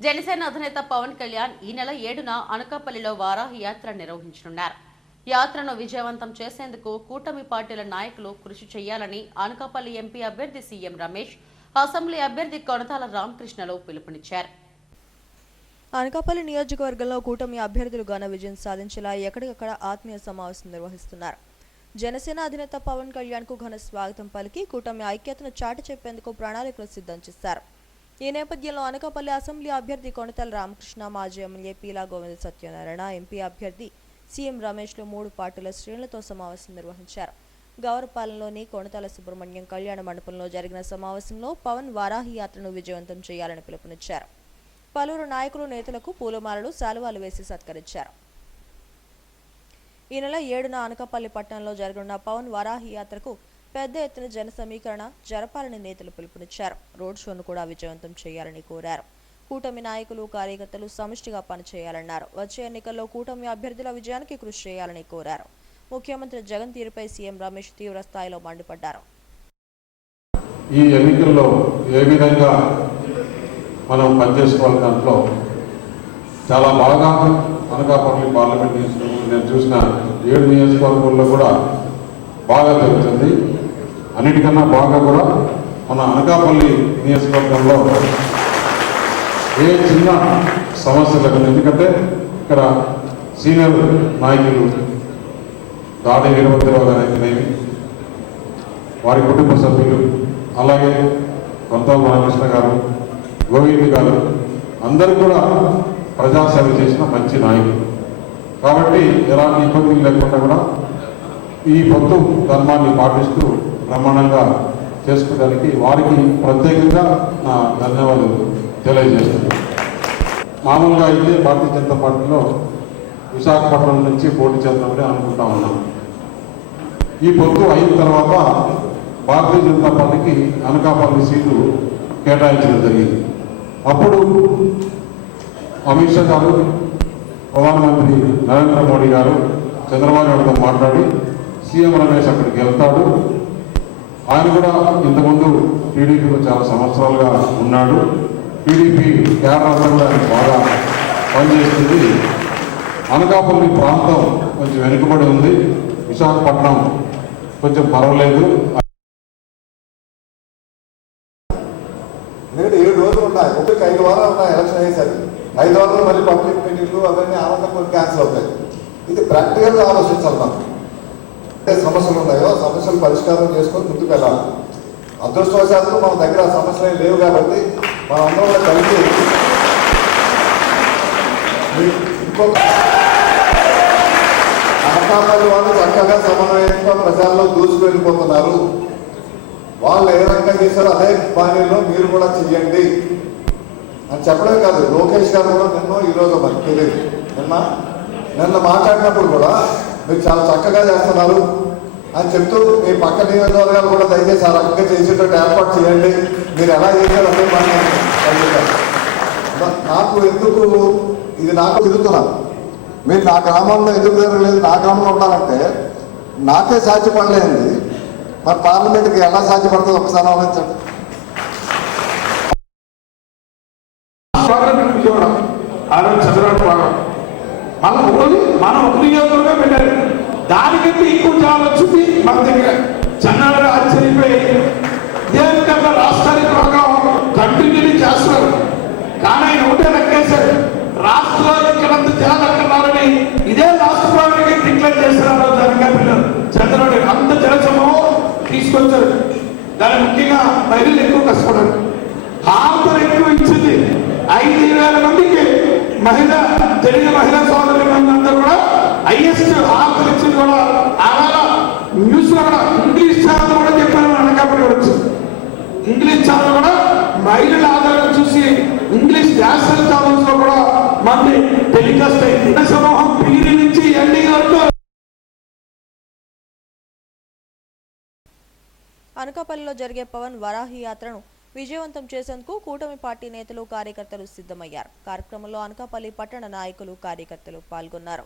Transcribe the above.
జనసేన అధినేత పవన్ కళ్యాణ్ ఈ నెల ఏడున అనకాపల్లిలో వారాహి యాత్ర నిర్వహించనున్నారు. యాత్రను విజయవంతం చేసేందుకు కూటమి పార్టీల నాయకులు కృషి చేయాలని అనకాపల్లి ఎంపీ అభ్యర్థి సీఎం రమేష్ అసెంబ్లీ అభ్యర్థి కొనతాల రామకృష్ణలు పిలుపునిచ్చారు. అనకాపల్లి నియోజకవర్గంలో కూటమి అభ్యర్థులు ఘన విజయం సాధించేలా ఎక్కడికక్కడ ఆత్మీయ సమావేశం నిర్వహిస్తున్నారు. జనసేన అధినేత పవన్ కళ్యాణ్కు ఘన స్వాగతం పలికి కూటమి ఐక్యతను చాటి చెప్పేందుకు ప్రణాళికలు సిద్ధం చేశారు. ఈ నేపథ్యంలో అనకాపల్లి అసెంబ్లీ అభ్యర్థి కొనతల రామకృష్ణ మాజీ ఎమ్మెల్యే పీలా గోవింద సత్యనారాయణ ఎంపీ అభ్యర్థి సీఎం రమేష్లు మూడు పార్టీల శ్రేణులతో సమావేశం నిర్వహించారు. గౌరపాలెంలోని కొనతల సుబ్రహ్మణ్యం కళ్యాణ మండపంలో జరిగిన సమావేశంలో పవన్ వారాహి యాత్రను విజయవంతం చేయాలని పిలుపునిచ్చారు. పలువురు నాయకులు నేతలకు పూలమాలలు శాలువాలు వేసి సత్కరించారు. ఈ నెల ఏడున అనకాపల్లి పట్టణంలో జరగనున్న పవన్ వారాహి యాత్రకు పెద్ద ఎత్తున జన సమీకరణ జరపాలని నేతలు పిలుపునిచ్చారు. రోడ్ షోను కూడా విజయవంతం చేయాలని కోరారు. కూటమి నాయకులు కార్యకర్తలు సమిష్టిగా పనిచేయాలన్నారు. వచ్చే ఎన్నికల్లో కూటమి అభ్యర్థుల విజయానికి కృషి చేయాలని కోరారు. ముఖ్యమంత్రి జగన్ తీరుపై సీఎం రమేష్ తీవ్ర స్థాయిలో మండిపడ్డారు. ఈ ఎన్నికల్లో ఏ విధంగా మనం పనిచేసుకోవాలి దాంట్లో చాలా బాగా అనకాపల్లి పార్లమెంట్ నేను చూసిన ఏడు నియోజకవర్గంలో కూడా బాగా జరుగుతుంది. అన్నిటికన్నా బాగా కూడా మన అనకాపల్లి నియోజకవర్గంలో ఏ చిన్న సమస్య లేకుండా ఎందుకంటే ఇక్కడ సీనియర్ నాయకులు దాడి వీరభద్రరావు గారు అయితేనేమి వారి కుటుంబ సభ్యులు అలాగే కొంత బాలకృష్ణ గారు గోవింద్ గారు అందరూ కూడా ప్రజాసేవ చేసిన మంచి నాయకులు. కాబట్టి ఎలాంటి ఇబ్బందులు లేకుండా కూడా ఈ పొత్తు ధర్మాన్ని పాటిస్తూ బ్రహ్మాండంగా చేసుకోవడానికి వారికి ప్రత్యేకంగా నా ధన్యవాదాలు తెలియజేస్తున్నాను. మామూలుగా అయితే భారతీయ జనతా పార్టీలో విశాఖపట్నం నుంచి పోటీ చేద్దామని అనుకుంటా ఉన్నాం. ఈ పొత్తు అయిన తర్వాత భారతీయ జనతా పార్టీకి అనకాపల్లి సీటు కేటాయించడం జరిగింది. అప్పుడు అమిత్ షా గారు ప్రధానమంత్రి నరేంద్ర మోడీ గారు చంద్రబాబు గారితో మాట్లాడి సీఎం రమేష్ అక్కడికి వెళ్తాడు. ఆయన కూడా ఇంతకుముందు టీడీపీలో చాలా సంవత్సరాలుగా ఉన్నాడు. టీడీపీ కేరళలో కూడా ఆయన బాగా పనిచేస్తుంది. అనకాపల్లి ప్రాంతం కొంచెం వెనుకబడి ఉంది. విశాఖపట్నం కొంచెం పర్వాలేదు. ఎందుకంటే ఏడు రోజులు ఉన్నాయి. ఒకటికి ఐదు వారాలు ఉన్నాయి ఎలక్షన్ అయ్యేసరికి. ఐదు వారాలు మళ్ళీ పబ్లిక్ మీటింగ్లు అవన్నీ ఆనందపూర్ క్యాన్సిల్ అవుతాయి. ఇది ప్రాక్టికల్గా ఆలోచించాలి మనం. సమస్యలు సమస్యలు పరిష్కారం చేసుకొని ముందుకు వెళ్ళాలి అదృష్టవశాత్తు మన దగ్గర ఆ సమస్యలు లేవు కాబట్టి మనం అందరం కూడా కలిసి ఇంకొక అనకాపల్లి వాళ్ళు చక్కగా సమన్వయంతో ప్రజల్లో దూసుకెళ్ళిపోతున్నారు వాళ్ళు ఏ రకంగా చేశారో అదే బాణీలో మీరు కూడా చెయ్యండి. అని చెప్పడమే కాదు లోకేష్ గారు కూడా నిన్న ఈరోజు మనకి తెలియదు నిన్న నిన్న మాట్లాడినప్పుడు కూడా మీరు చాలా చక్కగా చేస్తున్నారు. అని చెప్తూ మీ పక్క నియోజకవర్గాలు కూడా దయచేసి ఆ రకంగా చేసేటట్టు ఏర్పాటు చేయండి. మీరు ఎలా చేశారు అదే బాణీ నాకు ఎందుకు ఇది నాకు తిరుగుతున్నాను మీరు నా గ్రామంలో ఎందుకు తిరగలేదు? నా గ్రామంలో ఉండాలంటే నాకే సాధ్యపడలేదు మరి పార్లమెంట్కి ఎలా సాధ్యపడుతుందో ఒకసారి ఆలోచించండి. ఆ రోజు చంద్రబాబు ఒకటి మన ఒక నియోజకవర్గం పెట్టారు. దానికంటే ఎక్కువ చాలా వచ్చింది మన దగ్గర. చెన్నాడు ఆశ్చర్యపోయి దేనికన్నా రాష్ట్రానికి భాగం కంటిన్యూ చేస్తున్నారు. కానీ ఆయన ఒకటే లెక్కేశారు రాష్ట్రంలో ఇక్కడంత జనాలు ఇదే రాష్ట్ర ప్రభుత్వానికి డిక్లేర్ చేస్తున్నారు దానిగా పిల్లలు చంద్రుడు అంత జనసమూహం తీసుకొచ్చారు. దాని ముఖ్యంగా మహిళలు ఎక్కువ కష్టపడారు. ఆఫర్ ఎక్కువ ఇచ్చింది. ఐదు వేల మందికి మహిళ తెలుగు మహిళా సోదరులందరూ కూడా హైయెస్ట్ ఆఫర్ ఇచ్చింది కూడా అలా న్యూస్ కూడా ఇంగ్లీష్ ఛానల్ కూడా చెప్పాను అనకాపల్లి వచ్చి. ఇంగ్లీష్ ఛానల్ కూడా మహిళల ఆధారం చూసి ఇంగ్లీష్ నేషనల్ ఛానల్స్లో కూడా మళ్ళీ టెలికాస్ట్ అయింది సమూహం పీరి నుంచి ఎండి వరకు అనకాపల్లిలో జరిగే పవన్ వరాహి యాత్రను విజయవంతం చేసేందుకు కూటమి పార్టీ నేతలు కార్యకర్తలు సిద్ధమయ్యారు. కార్యక్రమంలో అనకాపల్లి పట్టణ నాయకులు కార్యకర్తలు పాల్గొన్నారు.